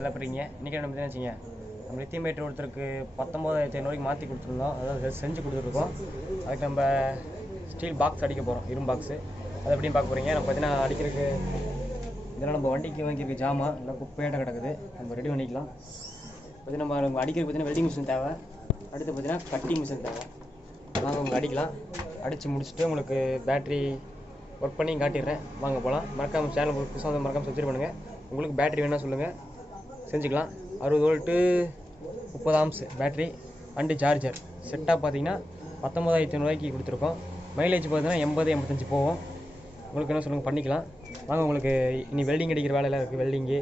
நல்லா இன்றைக்கி நம்ம தான் வச்சுங்க நம்ம லித்தியம் பேட்டரி ஒருத்தருக்கு பத்தொம்போதாயிரத்தி ஐநூறுக்கு மாற்றி கொடுத்துருந்தோம். அதாவது செஞ்சு கொடுத்துருக்கோம். அதுக்கு நம்ம ஸ்டீல் பாக்ஸ் அடிக்க போகிறோம் இரும்பு பாக்ஸு அதை எப்படின்னு பார்க்க போகிறீங்க நம்ம பார்த்தீங்கன்னா அடிக்கிறதுக்கு இதெல்லாம் நம்ம வண்டிக்கு வாங்கியிருக்க ஜாமான் நல்லா குப்பையாட்ட கிடக்குது. நம்ம ரெடி பண்ணிக்கலாம். பார்த்தீங்கன்னா நம்ம நம்ம அடிக்கிறது பார்த்தீங்கன்னா வெல்டிங் மிஷின் தேவை. அடுத்து பார்த்தீங்கன்னா கட்டிங் மிஷின் தேவை. வாங்க உங்களுக்கு அடிக்கலாம். அடித்து முடிச்சுட்டு உங்களுக்கு பேட்ரி ஒர்க் பண்ணி காட்டிடுறேன். வாங்க போகலாம் மறக்காமல் சேனல் புதுசாக வந்து மறக்காம சப்ஸ்கிரைப் பண்ணுங்கள் உங்களுக்கு பேட்டரி வேணால் சொல்லுங்கள் செஞ்சுக்கலாம். அறுபது வோல்ட்டு முப்பது ஆம்ஸ் பேட்ரி அண்டு சார்ஜர் செட்டாக பார்த்தீங்கன்னா பத்தொம்பதாயிரத்தி ஐநூறுவாய்க்கு கொடுத்துருக்கோம். மைலேஜ் பார்த்தீங்கன்னா எண்பது எண்பத்தஞ்சு போகும். உங்களுக்கு என்ன சொல்லுங்கள் பண்ணிக்கலாம். வாங்க உங்களுக்கு இனி வெல்டிங் அடிக்கிற வேலையெல்லாம் இருக்குது வெல்டிங்கு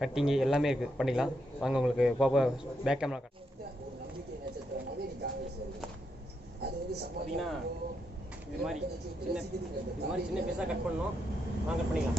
கட்டிங்கு எல்லாமே இருக்குது பண்ணிக்கலாம். வாங்க உங்களுக்கு போக பேக் கேமரா பார்த்தீங்கன்னா இது மாதிரி சின்ன இது மாதிரி சின்ன பேஸாக கட் பண்ணணும். வாங்க கட் பண்ணிக்கலாம்.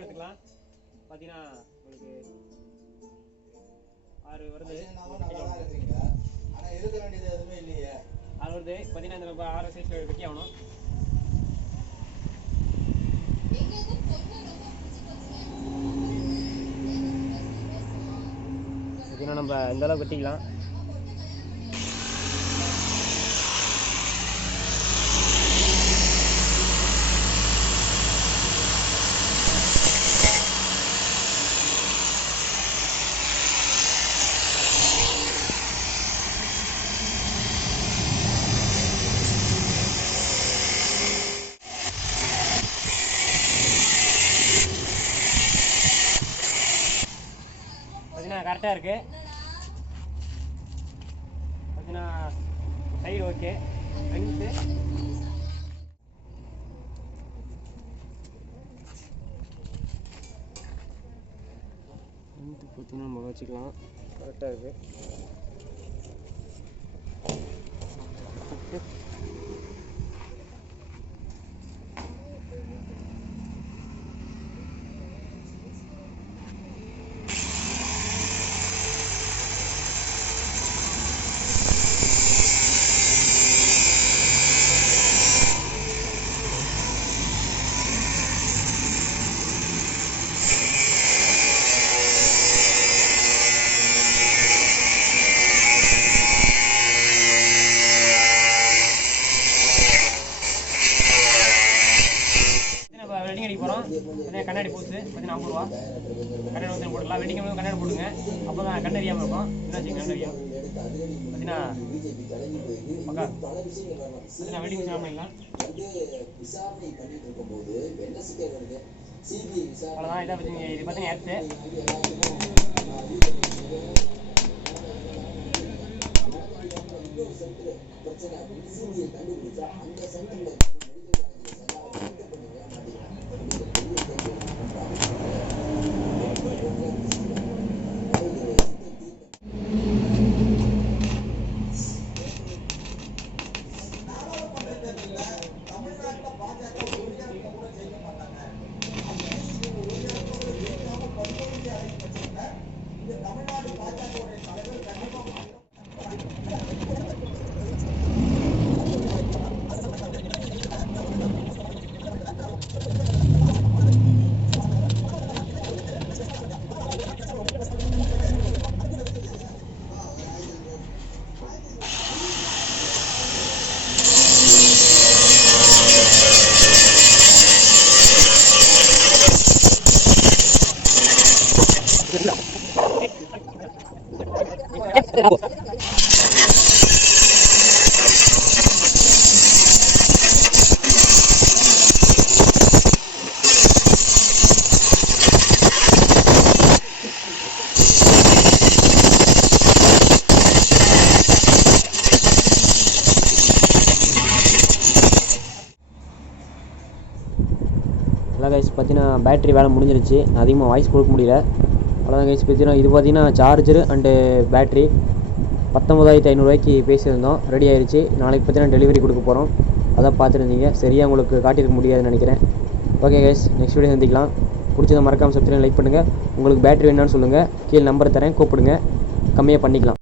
நம்ம எடுத்துக்கலாம். பார்த்தீங்கன்னா உங்களுக்கு ஆறு வருது. ஆனா எழுத வேண்டியது எதுவுமே இல்லையே ஆறு வருது. பார்த்தீங்கன்னா இந்த நம்ம ஆறு சைஸில் வெட்டி ஆகணும். பார்த்தீங்கன்னா நம்ம இந்த அளவுக்கு வெட்டிக்கலாம் பார்த்தீங்கன்னா கரெக்டாக இருக்குது பார்த்தீங்கன்னா சைடு ஓகே லென்த்து லென்த்து பார்த்தீங்கன்னா நம்ம வச்சுக்கலாம். கரெக்டாக இருக்குது நம்ம அடிக்க போகிறோம் பார்த்தீங்கன்னா கண்ணாடி பூசு பார்த்தீங்கன்னா ஐம்பது ரூபா. கண்ணாடி ஊற்றி போடலாம் வெட்டிங் பண்ணும்போது கண்ணாடி போடுங்க அப்போ தான் கண்ணறியாமல் இருக்கும். என்னாச்சு கண்ணு அறியும் பார்த்தீங்கன்னா பக்கா. பார்த்தீங்கன்னா வெட்டிங் மிஷின் அவ்வளோதான் இதை பார்த்தீங்க இது பார்த்தீங்கன்னா எடுத்து ஹலோ கைஸ் பார்த்தீங்கன்னா பேட்ரி வேலை முடிஞ்சிருச்சு. அதிகமாக வாய்ஸ் கொடுக்க முடியல. அவ்வளோதான் கைஸ் பார்த்தீங்கன்னா இது பார்த்தீங்கன்னா சார்ஜரு அண்டு பேட்ரி பத்தொம்பதாயிரத்து ஐநூறுரூவாய்க்கு பேசியிருந்தோம். ரெடி ஆயிடுச்சு நாளைக்கு பார்த்தீங்கன்னா டெலிவரி கொடுக்க போகிறோம் அதான் பார்த்துருந்தீங்க. சரியாக உங்களுக்கு காட்டியிருக்க முடியாதுன்னு நினைக்கிறேன். ஓகே கைஸ் நெக்ஸ்ட் வீடியோ சந்திக்கலாம். பிடிச்சதை மறக்காமல் சப்ஸ்கிரைப் லைக் பண்ணுங்கள் உங்களுக்கு பேட்டரி வேணும்னு சொல்லுங்கள் கீழே நம்பர் தரேன். கூப்பிடுங்க. கம்மியாக பண்ணிக்கலாம்.